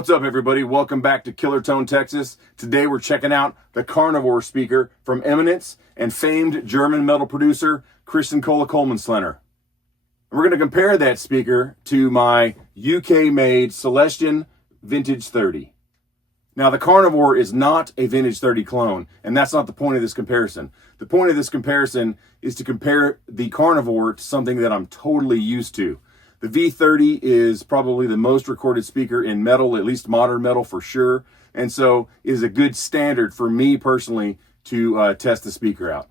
What's up, everybody? Welcome back to Killertone, Texas. Today we're checking out the Karnivore speaker from Eminence and famed German metal producer Christian Coleman-Slenter. We're going to compare that speaker to my UK made Celestion Vintage 30. Now, the Karnivore is not a Vintage 30 clone, and that's not the point of this comparison. The point of this comparison is to compare the Karnivore to something that I'm totally used to. The V30 is probably the most recorded speaker in metal, at least modern metal for sure, and so is a good standard for me personally to test the speaker out.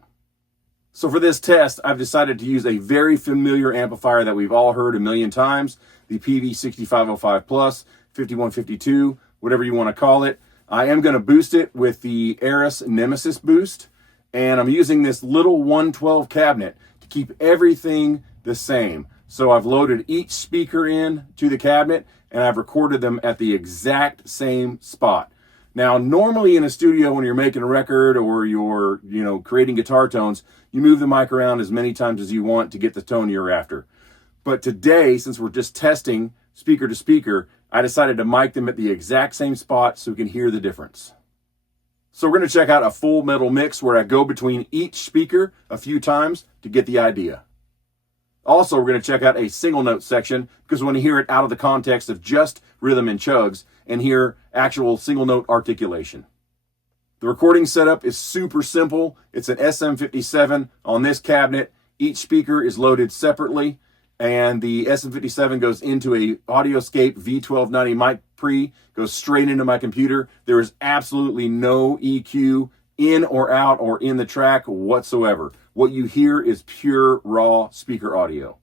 So for this test, I've decided to use a very familiar amplifier that we've all heard a million times, the Peavey 6505 Plus, 5152, whatever you want to call it. I am going to boost it with the Airis Nemesis boost, and I'm using this little 112 cabinet to keep everything the same. So I've loaded each speaker in to the cabinet and I've recorded them at the exact same spot. Now, normally in a studio when you're making a record or you're, creating guitar tones, you move the mic around as many times as you want to get the tone you're after. But today, since we're just testing speaker to speaker, I decided to mic them at the exact same spot so we can hear the difference. So we're going to check out a full metal mix where I go between each speaker a few times to get the idea. Also, we're going to check out a single note section because we want to hear it out of the context of just rhythm and chugs and hear actual single note articulation. The recording setup is super simple. It's an SM57 on this cabinet. Each speaker is loaded separately, and the SM57 goes into a Audioscape V1290 Mic Pre, goes straight into my computer. There is absolutely no EQ in or out or in the track whatsoever. What you hear is pure, raw speaker audio.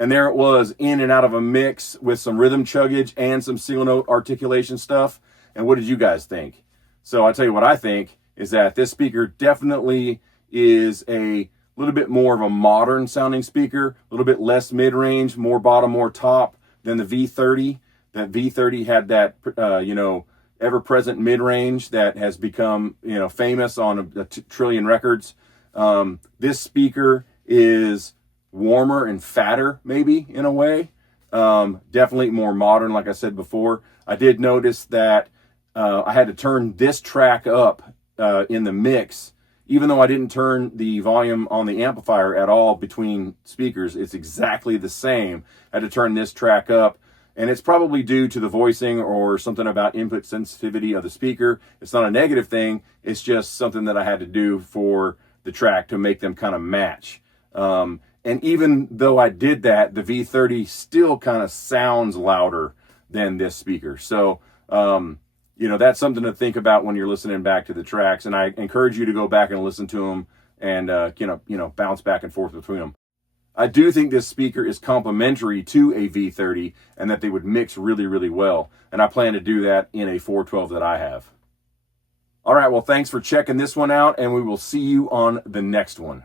And there it was, in and out of a mix with some rhythm chuggage and some single note articulation stuff. And what did you guys think? So I'll tell you what I think is that this speaker definitely is a little bit more of a modern sounding speaker, a little bit less mid-range, more bottom, more top than the V30. That V30 had that, ever-present mid-range that has become, famous on a trillion records. This speaker is warmer and fatter, maybe, in a way. Definitely more modern, like I said before. I did notice that I had to turn this track up in the mix, even though I didn't turn the volume on the amplifier at all between speakers. It's exactly the same. I had to turn this track up, and it's probably due to the voicing or something about input sensitivity of the speaker. It's not a negative thing. It's just something that I had to do for the track to make them kind of match. And even though I did that, the V30 still kind of sounds louder than this speaker. So, that's something to think about when you're listening back to the tracks. And I encourage you to go back and listen to them and, bounce back and forth between them. I do think this speaker is complementary to a V30 and that they would mix really, really well. And I plan to do that in a 412 that I have. All right, well, thanks for checking this one out, and we will see you on the next one.